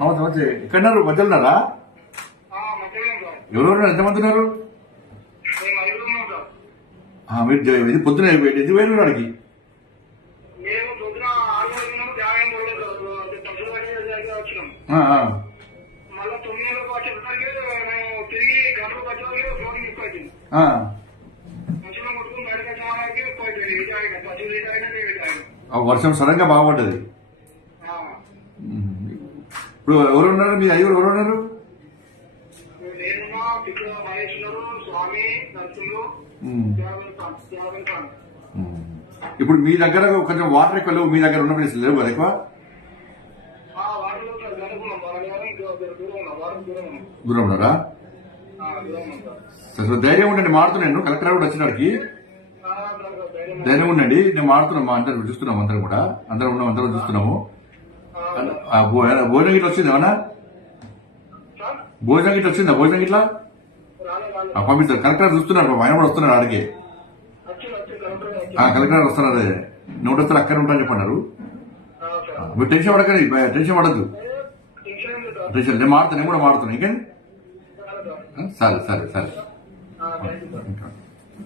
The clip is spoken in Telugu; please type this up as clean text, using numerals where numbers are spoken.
నమస్తే నమస్తే ఎక్కడున్నారు మధ్యలో ఉన్నారా? ఎవరెవరు ఎంతమంది ఉన్నారు? మీరు ఇది పొద్దున ఇది వేరు వాడికి వర్షం సడన్ గా బాగుపడ్డది. ఇప్పుడు ఎవరు ఉన్నారు? మీ ఐదుగురు ఎవరు ఉన్నారు? ఇప్పుడు మీ దగ్గర కొంచెం వాటర్ ఎక్కువ లేవు, మీ దగ్గర ఉన్న ప్లేస్ లేవు కదా ఎక్కువ? దూరం ఉన్నారా? ధైర్యం ఉండండి, మారుతున్నాను. కలెక్టర్ కూడా వచ్చినాడికి ధైర్యం ఉండండి. నేను మారుతున్నాం, మా అందరం చూస్తున్నాం, అందరం కూడా అందరం చూస్తున్నాము. భోజనం గిట్ల వచ్చింది ఏమన్నా? భోజనం గిట్ల వచ్చిందా? భోజనం గిట్లా పంపిస్తారు. కలెక్టర్ చూస్తున్నారు, ఆయన కూడా వస్తున్నారు ఆడికి. కలెక్టర్ వస్తున్నారు. నోటి వస్తారు అక్కడ ఉంటారని చెప్పన్నారు. మీరు టెన్షన్ పడకండి, టెన్షన్ పడద్దు. టెన్షన్ నేను కూడా మారుతున్నాను. ఇంకేంటి? సరే సరే సరే.